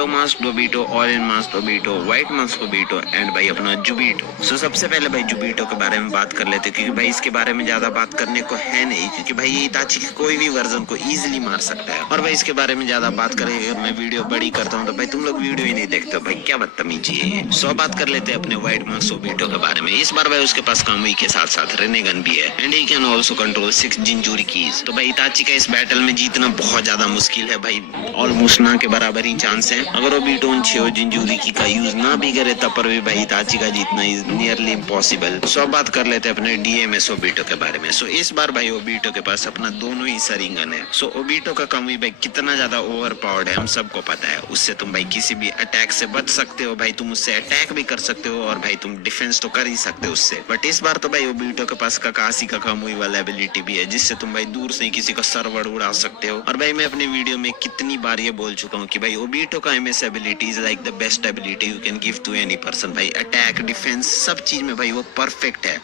Yellow mask Obito, orange mask Obito, white mask Obito and भाई अपना जुबीटो। सो सबसे पहले भाई जुबीटो के बारे में बात कर लेते हैं, क्योंकि भाई इसके बारे में ज्यादा बात करने को है नहीं, क्योंकि भाई ये इताची के कोई भी वर्जन को इजीली मार सकता है। और भाई इसके बारे में ज्यादा बात करेंगे, अगर मैं वीडियो बड़ी करता हूँ तो भाई तुम लोग वीडियो ही नहीं देखते हो, भाई क्या बदतमीजी है ये। सो बात कर लेते हैं अपने व्हाइट मास्क ओबीटो के बारे में। इस बार भाई उसके पास कामुई के साथ साथ रेनेगन भी है and he can also control 6 jinchuriki. तो भाई इताची का इस बैटल में जीतना बहुत ज्यादा मुश्किल है भाई, ऑलमोस्ट ना के बराबर ही चांस है। अगर ओबीटो उन 6 जिंजूरी की का यूज ना भी करे तब पर भी भाई इताची का जीतना इज नियरली इम्पॉसिबल। सो बात कर लेते हैं अपने डीएमएस ओबीटो के बारे में। सो इस बार भाई ओबीटो के पास अपना दोनों ही सरिंगन है। सो ओबीटो का कामुई भाई कितना ज्यादा ओवर पावर्ड है हम सबको पता है। उससे तुम भाई किसी भी अटैक से बच सकते हो, भाई तुम उससे अटैक भी कर सकते हो और भाई तुम डिफेंस तो कर ही सकते हो उससे। बट इस बार तो भाई ओबीटो के पास काकासी का कामुई वाला एबिलिटी भी है, जिससे तुम भाई दूर से ही किसी का सर्वर उड़ा सकते हो। और भाई मैं अपने वीडियो में कितनी बार ये बोल चुका हूँ कि भाई ओबीटो का MS ability is like the best ability you can give to any person. भाई अटैक, डिफेंस, सब चीज में भाई वो परफेक्ट है।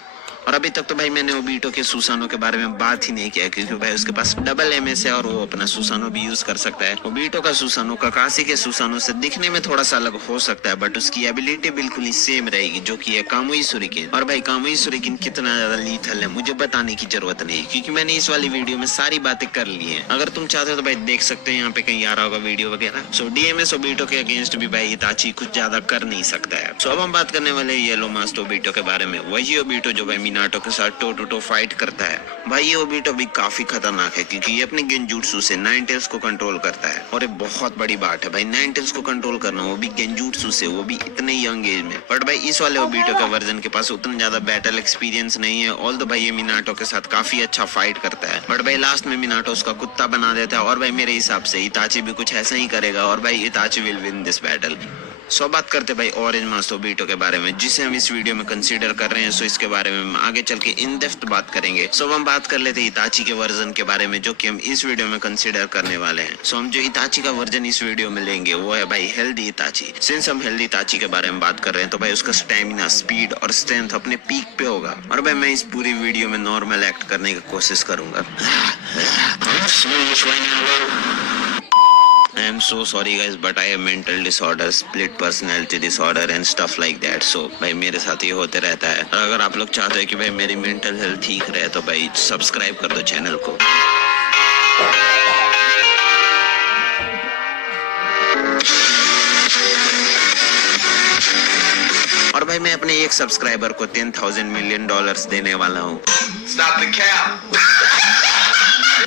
और अभी तक तो भाई मैंने ओबीटो के सुसानो के बारे में बात ही नहीं किया, क्योंकि भाई उसके पास डबल एमएस है और वो अपना सुसानो भी यूज कर सकता है। ओबीटो का सुसानो काकासी के सुसानो से दिखने में थोड़ा सा अलग हो सकता है, बट उसकी एबिलिटी बिल्कुल ही सेम रहेगी, जो कि है कामुई सुरिकिन। और भाई कामुई सुरिकिन कितना ज्यादा लीथल है मुझे बताने की जरूरत नहीं, क्योंकि मैंने इस वाली वीडियो में सारी बातें कर ली है। अगर तुम चाहते हो तो भाई देख सकते हो, यहाँ पे कहीं आ रहा होगा वीडियो वगैरह। सो डीएमएस ओबीटो के अगेंस्ट भी भाई इताची कुछ ज्यादा कर नहीं सकता है। सो अब हम बात करने वाले येलो मास्क ओबीटो के बारे में। वही ओबीटो जो भाई मिनाटो के साथ टो फाइट करता है। भाई ये ओबीटो भी काफी खतरनाक है, क्योंकि ये अपने गेंजूट्सु से नाइनटेल्स को कंट्रोल करता है। और ये बहुत बड़ी बात है भाई, नाइनटेल्स को कंट्रोल करना, वो भी गेंजूट्सु से, वो भी इतने यंग एज में। बट भाई इस वाले ओबीटो के वर्जन के पास उतना ज्यादा बैटल एक्सपीरियंस नहीं है। ऑल तो भाई ये मिनाटो के साथ काफी अच्छा फाइट करता है, बट भाई लास्ट में मिनाटो उसका कुत्ता बना देता है। और भाई मेरे हिसाब से इताची भी कुछ ऐसा ही करेगा और भाई Itachi will win this battle. So बात करते भाई ऑरेंज मास्क ओबीटो के बारे में, जिसे हम इस वीडियो में कंसीडर कर रहे हैं। सो इसके बारे में हम आगे चल के इन डेप्थ बात करेंगे। सो हम बात कर लेते हैं इताची के वर्जन के बारे में, जो कि हम इस वीडियो में कंसीडर करने वाले हैं। सो हम जो इताची का वर्जन इस वीडियो में लेंगे वो है भाई हेल्दी इताची। सिंस हम हेल्दी इताची के बारे में बात कर रहे हैं तो भाई उसका स्टेमिना, स्पीड और स्ट्रेंथ अपने पीक पे होगा। और भाई मैं इस पूरी वीडियो में नॉर्मल एक्ट करने की कोशिश करूंगा। I am so sorry guys, but I have mental disorder, split personality disorder and stuff like that. So भाई मेरे साथ ये होते रहता है। और अगर आप लोग चाहते हैं कि भाई मेरी मेंटल हेल्थ ठीक रहे तो भाई सब्सक्राइब कर दो चैनल को। और भाई मैं अपने एक सब्सक्राइबर को $10,000 मिलियन देने वाला हूँ। Stop the cap!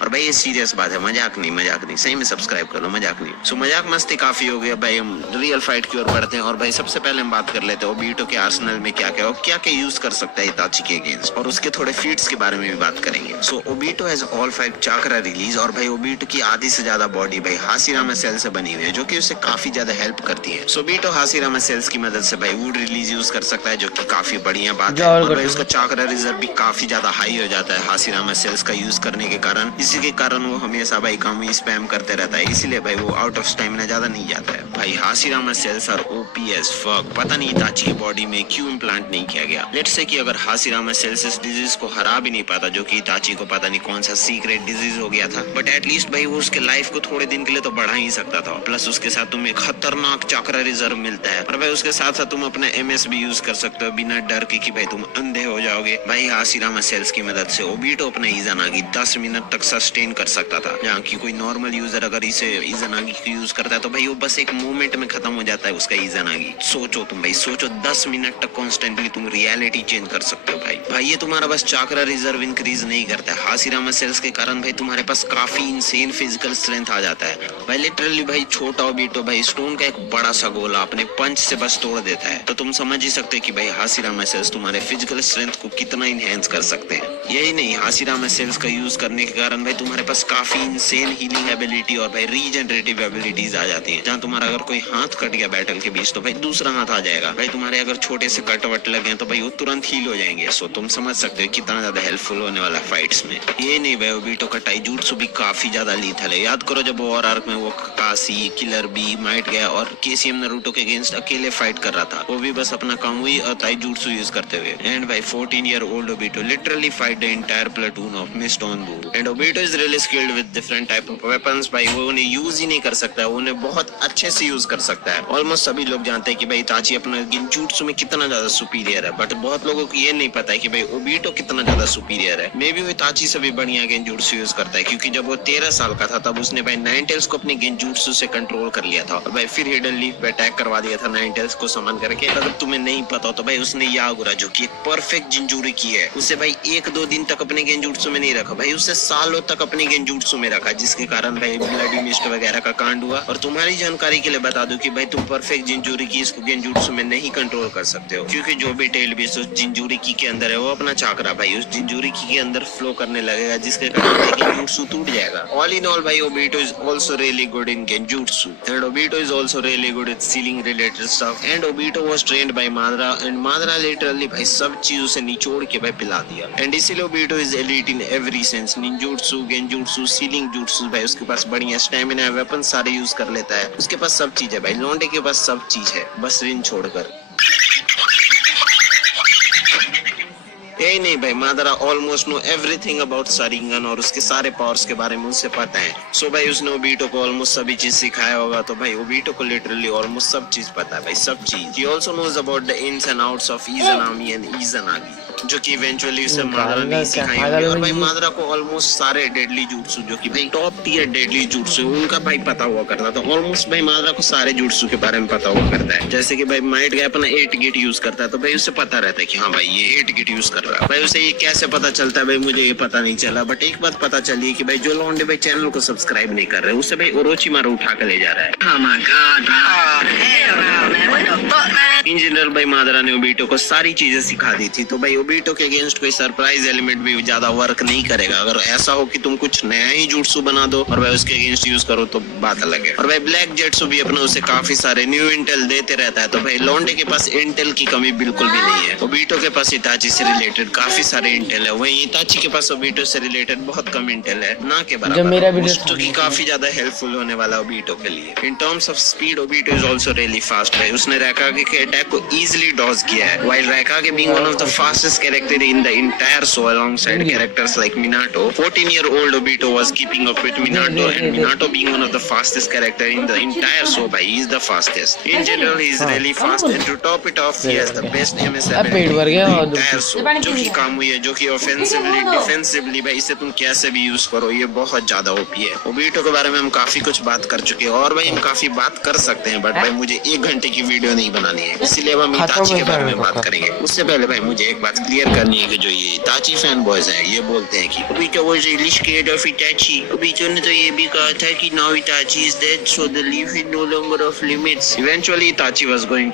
और भाई ये सीरियस बात है, मजाक नहीं, सही में सब्सक्राइब कर लो, मजाक नहीं। सो मजाक मस्ती काफी हो गया भाई, हम रियल फाइट की ओर बढ़ते हैं। और भाई सबसे पहले हम बात कर लेते हैं ओबीटो के आर्सेनल में क्या क्या यूज कर सकता है इताची के अगेंस्ट, और उसके थोड़े फीट्स के बारे में भी बात करेंगे। So Obito has all 5 chakra release. और भाई ओबीटो की आधी से ज्यादा बॉडी भाई हाशिरामा सेल से बनी हुई है, जो कि उसे काफी ज्यादा हेल्प करती है। सो ओबीटो हाशिरामा सेल्स की मदद से भाई वुड रिलीज यूज कर सकता है, जो कि काफी बढ़िया बात है। और भाई उसका चाक्रा रिजर्व भी काफी ज्यादा हाई हो जाता है हाशिरामा सेल्स का यूज करने के कारण। इसी के कारण वो हमेशा भाई कामुई स्पैम करते रहता है, इसीलिए भाई वो आउट ऑफ स्टैमिना ज्यादा नहीं जाता है। भाई Hashirama cells are OP as fuck. पता नहीं इताची की बॉडी में क्यों इम्प्लांट नहीं किया गया। लेट्स से कि अगर हाशिरामा सेल्स इस डिजीज को हरा भी नहीं पाता, जो कि इताची को पता नहीं कौन सा सीक्रेट डिजीज हो गया था, बट एटलीस्ट भाई वो उसके लाइफ को थोड़े दिन के लिए तो बढ़ा ही सकता था। प्लस उसके साथ तुम्हें खतरनाक चाक्रा रिजर्व मिलता है। और भाई उसके साथ साथ तुम अपना एमएस भी यूज कर सकते हो बिना डर के कि भाई तुम अंधे हो जाओगे। भाई हाशिरामा सेल्स की मदद से ओबीटो अपना इजानागी 10 मिनट तक सस्टेन कर सकता था, जहाँ की कोई नॉर्मल यूजर अगर इसे इजानागी को यूज करता है तो भाई वो बस एक मोमेंट में खत्म हो जाता है उसका इजानागी। सोचो तुम भाई, सोचो 10 मिनट तक कॉन्स्टेंटली तुम रियलिटी चेंज कर सकते हो। भाई ये तुम्हारा बस चाक्रा रिजर्व इंक्रीज नहीं करता है, हाशिरामा सेल्स के कारण भाई तुम्हारे पास काफी इंसेन फिजिकल स्ट्रेंथ आ जाता है। भाई लिटरली भाई छोटा ओबीटो भाई स्टोन का एक बड़ा सा गोला अपने पंच से बस तोड़ देता है। तो तुम समझ ही सकते हो कि भाई हाशिरामा सेल्स तुम्हारे फिजिकल स्ट्रेंथ को कितना इनहेंस कर सकते हैं। यही नहीं, हाशिरामा सेल्स का यूज करने के कारण भाई तुम्हारे पास काफी इंसेन हीलिंग एबिलिटी और भाई रीजनरेटिव एबिलिटीज आ जाती हैं। जहाँ तुम्हारा अगर कोई हाथ कट गया बैटल के बीच तो भाई दूसरा हाथ आ जाएगा। भाई तुम्हारे अगर छोटे से कट वट लगे तो भाई वो तुरंत हील हो जाएंगे। सो तुम समझ सकते हो कितना ज्यादा हेल्पफुल होने वाला फाइट्स में। ये नहीं भाई ओबीटो का टाइजूट्सु भी काफी ज्यादा लीथल है। याद करो जब वॉर आर्क में वो काकासी, किलर बी, माइट गया और केसीएम नारुतो के अगेंस्ट अकेले फाइट कर रहा था, वो भी बस अपना कामुई और टाइजूट्सु यूज करते हुए। एंड भाई 14 year old Obito literally fight the entire platoon of mist on बू। And Obito Obito is really skilled with different type of weapons भाई, वो उन्हें यूज ही नहीं कर सकता है, उन्हें बहुत अच्छे से यूज कर सकता है। ऑलमोस्ट सभी लोग जानते हैं कि भाई इताची अपने गेंजुत्सु में कितना ज्यादा सुपीरियर है, बट बहुत लोगों को ये नहीं पता है कि भाई ओबीटो कितना ज्यादा सुपीरियर है। मे बी वो इताची से भी बढ़िया गेंजुत्सु यूज करता है, क्योंकि जब वो 13 साल का था तब उसने भाई नाइन टेल्स को अपने गेंजुत्सु से कंट्रोल कर लिया था और भाई फिर हिडन लीफ पे अटैक करवा दिया था नाइन टेल्स को समन करके। अगर तुम्हें नहीं पता हो तो भाई उसने यागुरा जो कि एक परफेक्ट जिंजूरी की है, उसे भाई 1-2 दिन तक अपने गेंजुत्सु में नहीं रखा भाई, उसे सालों तक अपने गेंजुत्सु में रखा, जिसके कारण भाई ब्लडी मिस्ट वगैरह का कांड हुआ। और तुम्हारी जानकारी के लिए बता दूं कि भाई तुम परफेक्ट जिंजूरी की इसको गेंजुत्सु में नहीं कंट्रोल कर सकते हो, क्योंकि जो भी टेल बीस्ट उस जिंजूरी की के अंदर है वो अपना चाकरा भाई उस जिंजूरी की के अंदर फ्लो करने लगेगा, जिसके कारण भाई गेंजुत्सु टूट जाएगा। ऑल इन ऑल भाई Obito is also really good in genjutsu and Obito is also really good with sealing related stuff and Obito was trained by Madara and Madara literally भाई सब चीजों से निचोड़ के भाई पिला दिया। एंड इसीलिए Obito is elite in every sense, ninjutsu, genjutsu, ceiling jutsu भाई उसके पास बढ़िया स्टैमिना है, वेपन सारे यूज कर लेता है, उसके पास सब चीज है भाई, लौंडे के पास सब चीज है बस रिन छोड़कर। यही नहीं भाई, Madara almost know everything about Sharingan और उसके सारे पावर्स के बारे में उसे पता है। सो भाई उसने ओबीटो को ऑलमोस्ट सभी चीज सिखाया होगा, तो भाई ओबीटो को लिटरली ऑलमोस्ट सब चीज पता है भाई, सब चीज। He also knows about the ins and outs of Izanami and Izanagi, जो कि इवेंचुअली उसे मादरा ने सिखाई। और भाई मादरा को ऑलमोस्ट सारे डेडली जुत्सु जो कि भाई टॉप टियर डेडली जुत्सु उनका भाई पता हुआ करता था, ऑलमोस्ट भाई मादरा को सारे जुत्सु के बारे में पता हुआ करता है। जैसे कि भाई माइट गए अपना 8 गिट यूज करता है, तो भाई उसे पता रहता है कि हाँ भाई ये 8 गिट यूज कर रहा है। भाई उसे ये कैसे पता चलता है भाई मुझे ये पता नहीं चला, बट एक बात पता चली कि भाई जो लौंडे भाई चैनल को सब्सक्राइब नहीं कर रहे उसे भाई ओरोचिमारू उठा कर ले जा रहा है। इन जनरल भाई मादरा ने ओबीटो को सारी चीजें सिखा दी थी, तो भाई ओबीटो के अगेंस्ट कोई सरप्राइज एलिमेंट भी ज्यादा वर्क नहीं करेगा। अगर ऐसा हो कि तुम कुछ नया ही जुत्सु बना दो और भाई उसके अगेंस्ट यूज करो तो बात अलग है। और भाई ब्लैक जेट्सु भी अपने उसे काफी सारे न्यू इंटेल देते रहता है, तो भाई लौंडे के पास इंटेल की कमी बिल्कुल भी नहीं है। ओबीटो के पास इताची से रिलेटेड काफी सारे इंटेल है, वहीं इताची के पास ओबीटो से रिलेटेड बहुत कम इंटेल है, ना के बराबर, जो कि काफी ज्यादा हेल्पफुल होने वाला ओबीटो के लिए। In terms of speed Obito is also really fast है, उसने रैकागे के अटैक को इजीली डॉज किया है, while Raikage being one of the fastest character in the entire show alongside characters like Minato. 14-year-old Obito was keeping up with Minato, and Minato being one of the fastest character in the entire show, he is the fastest. In general, he is really fast, and to top it off, he has the best MS ability in the entire show, जो कि काम हुई है, जो कि offensively, defensively भाई इसे तुम कैसे भी यूज करो ये बहुत ज्यादा ओपी है। ओबीटो के बारे में हम काफी कुछ बात कर चुके हैं और भाई हम काफी बात कर सकते हैं, बट भाई मुझे 1 घंटे की वीडियो नहीं बनानी है, इसलिए अब हम इताची के बारे में बात करेंगे। उससे पहले भाई मुझे एक बात क्लियर करनी है कि जो ये इताची फैन बॉयज हैं ये बोलते हैं कि Obito was really scared of Itachi. Obito ने तो ये भी कहा था कि now Itachi is dead so the leaf is no longer off limits. Eventually Itachi was going